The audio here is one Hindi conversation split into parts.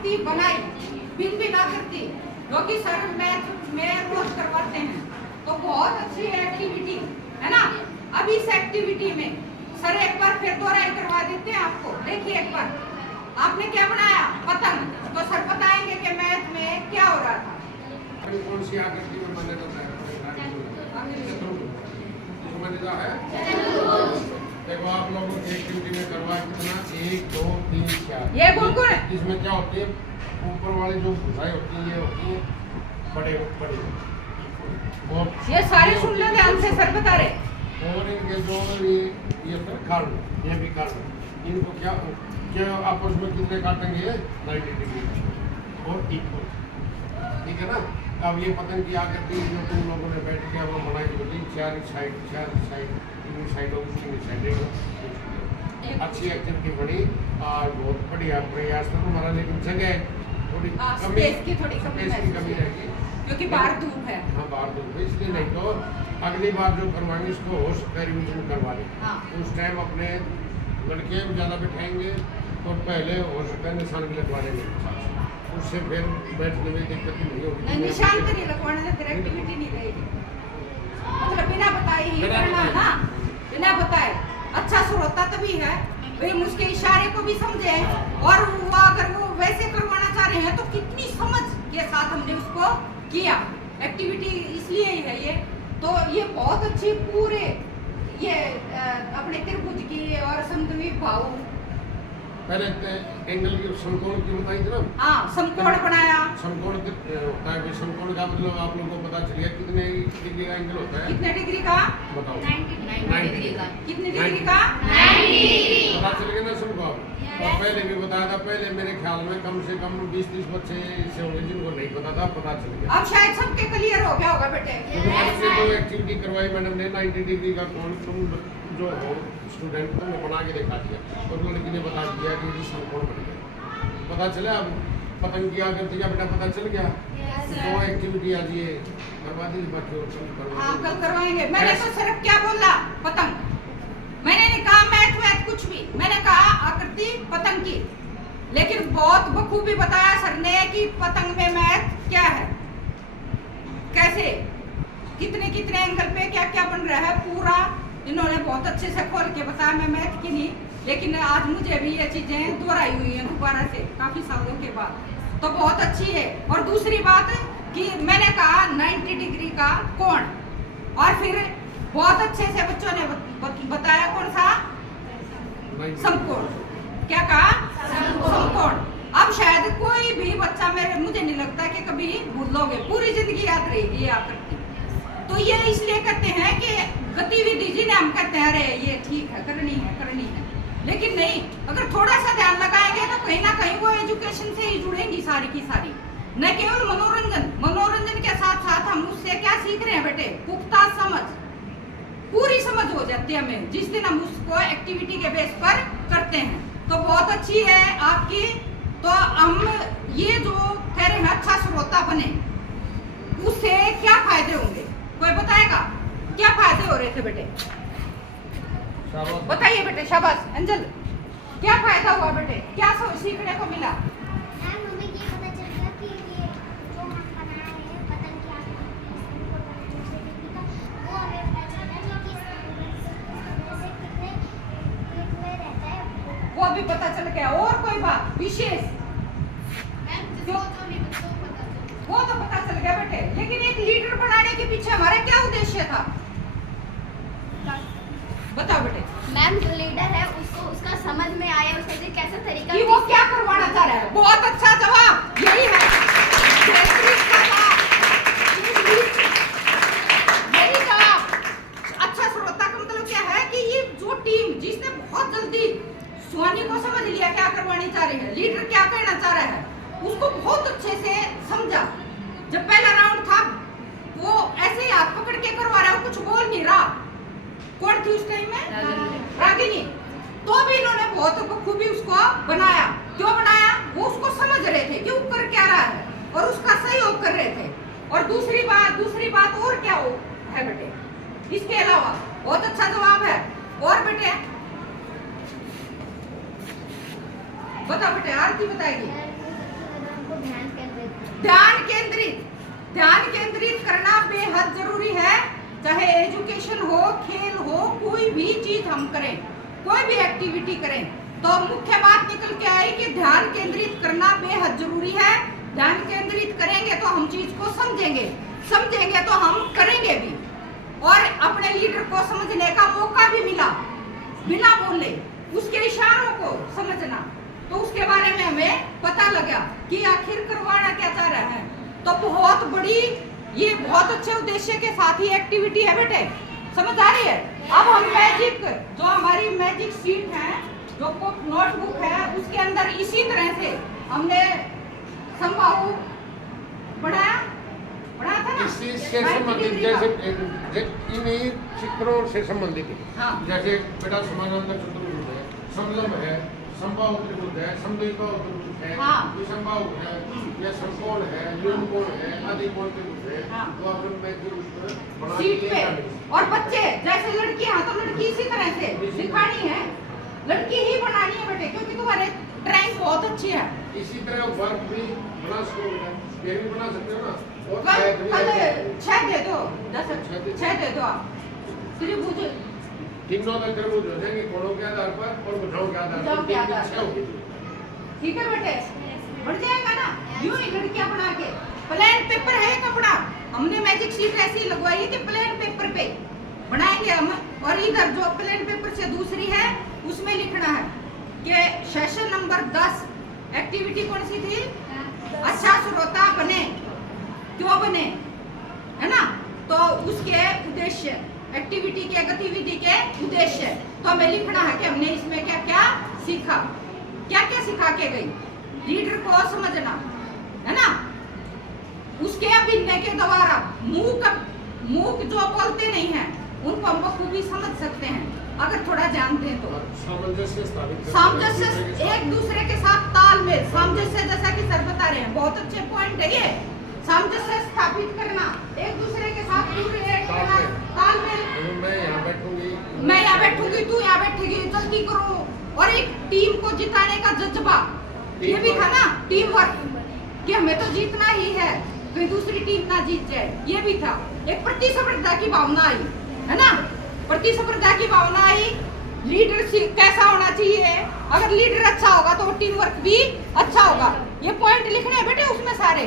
बनाई बिन भी ना करती, क्योंकि सर मैथ में रोज करवाते हैं तो बहुत अच्छी एक्टिविटी है ना। अब इस एक्टिविटी में सर एक बार फिर दोहराई करवा देते हैं आपको। देखिए एक बार आपने क्या बनाया, पतंग, तो सर बताएंगे कि मैथ में क्या हो रहा था। कौन सी आकृति में मैंने बताया देखो आप लोगों की एक्टिविटी में करवा कितना 1 2 3 4 ये कौन है? इसमें क्या होती है, ऊपर वाली जो भुजाएं होती है ये होती है बड़े बड़े, और ये सारे सुन लो ध्यान से, सर बता रहे। और इनके जो ये कारण, ये भी कारण, इनको क्या क्या आपस में कितने काटेंगे 90 डिग्री और इक्वल, ठीक है ना। अब ये पतंग की आकृति जो तुम लोगों ने बैठ के वो बनाई होती, चार साइड तीन साइडों अच्छी एक्टिविटी बनी और बहुत बढ़िया प्रयास था तुम्हारा, लेकिन जगह थोड़ी कमी रहेगी क्योंकि बाहर धूप है। हाँ बाहर धूप है, इसलिए नहीं तो अगली बार जो करवाएंगे इसको हो सकता है रिविजन करवा लें। उस टाइम अपने लड़के ज़्यादा बिठाएंगे और पहले हो सकता है निशान भी लगवा लेंगे, उससे फिर बैठने में दिक्कत नहीं होगी। निशान तो नहीं लगवाने से फिर एक्टिविटी नहीं रहेगी, मतलब बिना बताए ही करना ना, बिना बताए। अच्छा श्रोता तभी है भाई उसके इशारे को भी समझे, और वो अगर वो वैसे करवाना चाह रहे हैं तो कितनी समझ के साथ हमने उसको किया। एक्टिविटी इसलिए ही है ये, तो ये बहुत अच्छी पूरे ये अपने त्रिभुज की और समद्वि भाव पहले एंगल की समकोण की बताई थी ना। हाँ समकोण बनाया। समकोण होता है, समकोण का मतलब आप लोगों को पता चलिए कितने डिग्री का एंगल होता है, कितने डिग्री का बताओ। 90 डिग्री का। कितने डिग्री का? 90। पता चल गया ना सबको। और पहले भी बताया था, पहले मेरे ख्याल में कम से कम 20-30 बच्चे से होंगे जिनको नहीं पता था, पता चल गया। अब शायद सबके क्लियर हो गया होगा बेटे। तो एक्टिविटी करवाई मैडम ने 90 डिग्री का कोण, तुम जो हो स्टूडेंट को बना के दिखा दिया और लड़की ने बता दिया कि ये समकोण बन गया। पता चला अब पतंग की आकृति का बेटा पता चल गया। दो एक्टिविटी आज ये करवा दी, बाकी हाँ कल करवाएंगे। मैंने तो सिर्फ क्या बोला, पतंग, मैंने नहीं कहा मैथ कुछ भी, मैंने कहा आकृति पतंग की, लेकिन बहुत बखूबी बताया सर ने कि पतंग में मैथ क्या है, कैसे कितने कितने एंगल पे क्या क्या बन रहा है, पूरा इन्होंने बहुत अच्छे से खोल के बताया। मैं मैथ की नहीं, लेकिन आज मुझे भी ये चीजें दोहराई हुई हैं दोबारा से काफी सालों के बाद, तो बहुत अच्छी है। और दूसरी बात कि मैंने कहा 90 डिग्री का कोण, और फिर बहुत अच्छे से बच्चों ने बताया कौन सा, समकोण। क्या कहा? समकोण। अब शायद कोई भी बच्चा मुझे नहीं लगता कि कभी भूलोगे, पूरी जिंदगी याद रहेगी ये आकृति। तो ये इसलिए करते हैं कि गतिविधि जिन्हें हम कहते हैं अरे ये ठीक है करनी है, लेकिन नहीं, अगर थोड़ा सा ध्यान लगाएंगे तो कहीं ना कहीं वो एजुकेशन से ही जुड़ेंगी सारी की सारी, न केवल मनोरंजन के साथ साथ हम उससे क्या सीख रहे हैं बेटे, पुख्ता समझ, पूरी समझ हो जाती है हमें जिस दिन हम उसको एक्टिविटी के बेस पर करते हैं। तो बहुत अच्छी है आपकी। तो हम ये जो कह रहे हैं अच्छा श्रोता बने, उससे क्या फायदे होंगे, कोई बताएगा क्या फायदे हो रहे थे बेटे? बताइए बेटे, शाबाश अंजल, क्या फायदा हुआ बेटे, क्या सीखने को मिला? हमें ये पता चल गया कि ये जो हम बना रहे हैं पतंग की आकृति का, वो हमें पता चल रहा है कि से कितने में रहता है, वो भी पता चल गया। और कोई बात विशेष? वो तो पता चल गया बेटे, लेकिन एक लीडर बनाने के पीछे हमारा क्या उद्देश्य था, बताओ बेटे। मैम जो लीडर है उसको उसका समझ में आया उसे कैसा तरीका कि वो क्या करवाना चाह रहा है। बहुत अच्छा जवाब, यही है यही जवाब। अच्छा श्रोता का मतलब क्या है कि ये जो टीम जिसने बहुत जल्दी स्वानी को समझ लिया क्या करवानी चाह रही है, लीडर क्या कहना चाह रहा है, उसको बहुत अच्छे से समझा। जब पहला राउंड था वो ऐसे ही हाथ पकड़ के करवा रहा है, कुछ बोल नहीं रहा। कौन थी उस टाइम में? रागिनी। तो भी इन्होंने बहुत बखूबी उसको बनाया। क्यों बनाया? वो उसको समझ रहे थे कि वो कर क्या रहा है और उसका सहयोग कर रहे थे। और दूसरी बात और क्या हो है बेटे इसके अलावा? बहुत अच्छा जवाब है। और बेटे बताओ बेटे, आरती बताएगी। ध्यान केंद्रित करना बेहद जरूरी है। चाहे एजुकेशन हो, खेल हो, कोई भी चीज हम करें, कोई भी एक्टिविटी करें, तो मुख्य बात निकल के आई कि ध्यान केंद्रित करना बेहद जरूरी है। ध्यान केंद्रित करेंगे तो हम चीज को समझेंगे, समझेंगे तो हम करेंगे भी, और अपने लीडर को समझने का मौका भी मिला बिना बोले, उसके इशारों को समझना, तो उसके बारे में हमें पता लगा कि आखिर करवाना क्या चाह रहा है। तो बहुत बड़ी, ये बहुत अच्छे उद्देश्य के साथ ही एक्टिविटी है बेटे, समझ आ रही है। अब हम मैजिक, जो हमारी मैजिक शीट है, जो नोटबुक है, उसके अंदर इसी तरह से हमने समबाहु बनाया था ना, इसी से संबंधित, जैसे इन्हीं चित्रों से संबंधित, हाँ। जैसे बेटा समानांतर चतुर्भुज है, समलंब है, समबाहु त्रिभुज है, समद्विबाहु त्रिभुज है, हाँ। विषमबाहु है, या समकोण है, न्यूनकोण है, अधिकोण त्रिभुज है, हाँ। तो अपन मैजिक उसको बना सीट के पे। डालेंगे। और बच्चे जैसे लड़कियां, तो लड़की इसी तरह से दिखानी है, लड़की ही बनानी है बेटे, क्योंकि तुम्हारे ड्राइंग बहुत अच्छी है। इसी तरह वर्ग भी बना सको बेटा, ये भी बना सकते हो ना। और कल आयत भी कल ऐसे। 6 दे दो, 10 छह दे दो। 6 दे दो आप त्रिभुज, तीनों तक त्रिभुज हो जाएंगे कोणों के आधार पर और भुजाओं के आधार भुजाओं पर, के तीन आधार छह होगी। ठीक है बेटे, बढ़ जाएगा ना यूं ही लड़कियां बना के। प्लेन पेपर है कपड़ा, हमने मैजिक शीट ऐसी लगवाई है कि प्लेन पेपर पे बनाएंगे हम, और इधर जो प्लेन पेपर से दूसरी है उसमें लिखना है कि सेशन नंबर 10 एक्टिविटी कौन सी थी, अच्छा श्रोता बने, क्यों बने, है ना। तो उसके उद्देश्य, एक्टिविटी के, गतिविधि के उद्देश्य, तो हमें लिखना है कि हमने इसमें क्या क्या सीखा, क्या क्या सिखा के गई, लीडर को समझना, है ना। उसके अभिनय के द्वारा मूक जो बोलते नहीं हैं उनको हम बखूबी समझ सकते हैं अगर थोड़ा जानते हैं तो। सामंजस्य स्थापित करना। सामंजस्य, एक दूसरे के साथ तालमेल, सामंजस्य, जैसा कि सर बता रहे हैं, बहुत अच्छे पॉइंट है ये। सामंजस्य स्थापित करना, एक दूसरे के साथ तालमेल, मैं यहाँ बैठूंगी, मैं यहाँ बैठूंगी, तू यहाँ बैठेगी, जल्दी करो, और एक टीम को जिताने का जज्बा, ये भी था ना, टीम वर्क, कि हमें तो जीतना ही है, कोई दूसरी टीम ना जीत जाए, ये भी था। एक प्रतिस्पर्धा की भावना आई, है ना, प्रतिस्पर्धा की भावना आई। लीडरशिप कैसा होना चाहिए, अगर लीडर अच्छा होगा तो टीम वर्क भी अच्छा होगा। ये पॉइंट लिखने हैं बेटे उसमें सारे,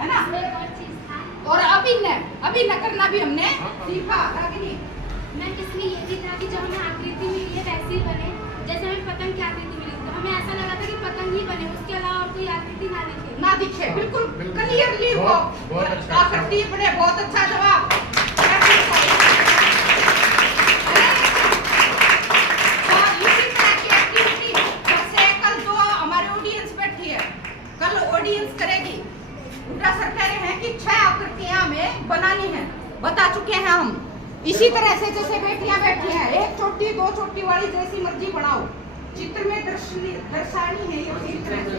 है ना। और चीज था, और अभिनय करना भी हमने सीखा, रागिनी। मैम इसमें ये भी था कि जो हमें आकृति मिली है वैसी बने, जैसे हमें पतंग की आकृति मिली तो हमें ऐसा लगा था कि पतंग ही बने, उसके अलावा और कोई आकृति ना दिखे। ना दिखे, बिल्कुल क्लियरली वो बहुत अच्छा। आकृति बने, बहुत अच्छा जवाब। तो इसी तरह की एक्टिविटी, जैसे कल जो हमारी ऑडियंस बैठी है, कल ऑडियंस करेगी, उल्टा सर कह रहे हैं कि 6 आकृतियां हमें बनानी है, बता चुके हैं हम। इसी तरह से जैसे बेटियां बैठी हैं, 1 छोटी 2 छोटी वाली जैसी मर्जी बनाओ, चित्र में दर्शानी है ये इस तरह से,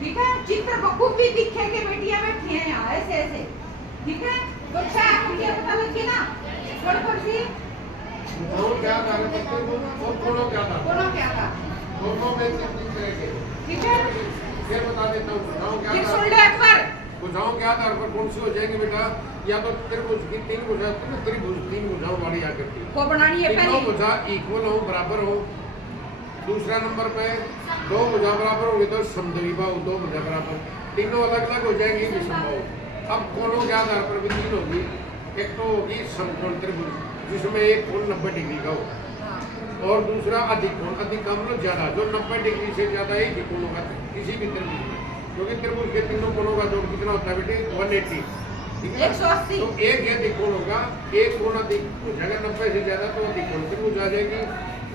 ठीक है। चित्र बखूबी दिखे कि बेटियां बैठी हैं यहाँ ऐसे ऐसे, ठीक है। तो 6 आकृतियां पता लगी ना, कौन सी, भुजाओं के आधार पर और कोणों के आधार पर, दोनों क्या था, दोनों में से किस तरह के, ठीक है। फिर बता देता हूँ। भुजाओं के फिर आधार सुन पर, लो एक बार, भुजाओं के आधार पर कौन सी हो जाएंगी बेटा, या तो त्रिभुज की 3 भुजा, त्रिभुज 3 भुजाओं वाली आकृति, को बनानी है तीनों पहले, भुजा इक्वल हो, बराबर हो। दूसरा नंबर पे 2 भुजा बराबर होंगी तो समद्विबाहु 2 भुजा बराबर, तीनों अलग अलग हो जाएंगी विषमबाहु। अब कोणों के आधार पर भी 3 होगी, एक तो होगी समकोण त्रिभुज जिसमें एक कोण 90 डिग्री का हो, और दूसरा अधिक कोण, अधिक का मतलब ज्यादा, जो 90 डिग्री से ज्यादा ही कोण होगा किसी भी त्रिभुज में, क्योंकि त्रिभुज के तीनों कोणों का जोड़ कितना होता है बेटे, 180, ठीक है। 180। तो एक ये अधिक कोण होगा, एक कोण अधिक हो जाएगा 90 से ज्यादा, तो अधिक कोण त्रिभुज आ जाएगी।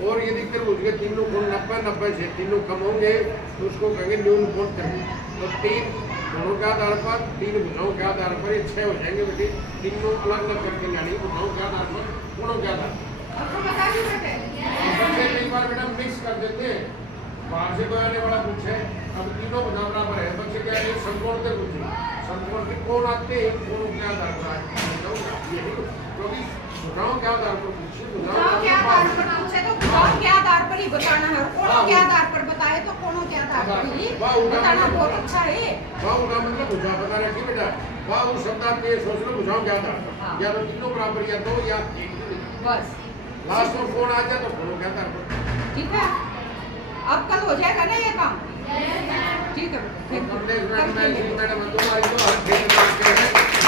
और यदि त्रिभुज के तीनों कोण 90 से तीनों कम होंगे तो उसको कहेंगे न्यून कोण त्रिभुज। तो 3 कोणों के आधार पर, 3 भुजाओं के आधार पर ये 6 हो जाएंगे बेटे, तीनों अलग अलग करके लानी, भुजाओं के आधार पर, कोणों के आधार पर। आपको बता दी बेटे, सबसे कई बार बेटा मिक्स कर देते हैं, बाहर से कोई आने वाला पूछे, अब तीनों भुजा बराबर है, बच्चे क्या है समकोण त्रिभुज, समकोण के कोण आते हैं, कोणों के आधार पर, क्योंकि बताओ क्या आधार पर पूछिए, बताओ क्या आधार पर पूछे तो बताओ क्या आधार पर ही बताना है, और कोनो के आधार पर बताए तो कोनो के आधार पर ही बताना बहुत अच्छा है। वाह का मतलब बुझा बता रखी बेटा, वाह उस शब्द आप ये सोच लो बुझाओ क्या था, हाँ। या तो तीनों बराबर या दो या एक, बस लास्ट में फोन आ जाए तो फोन क्या था, ठीक है। अब कल हो जाएगा ना ये काम? ठीक है मैडम तुम्हारी तो हर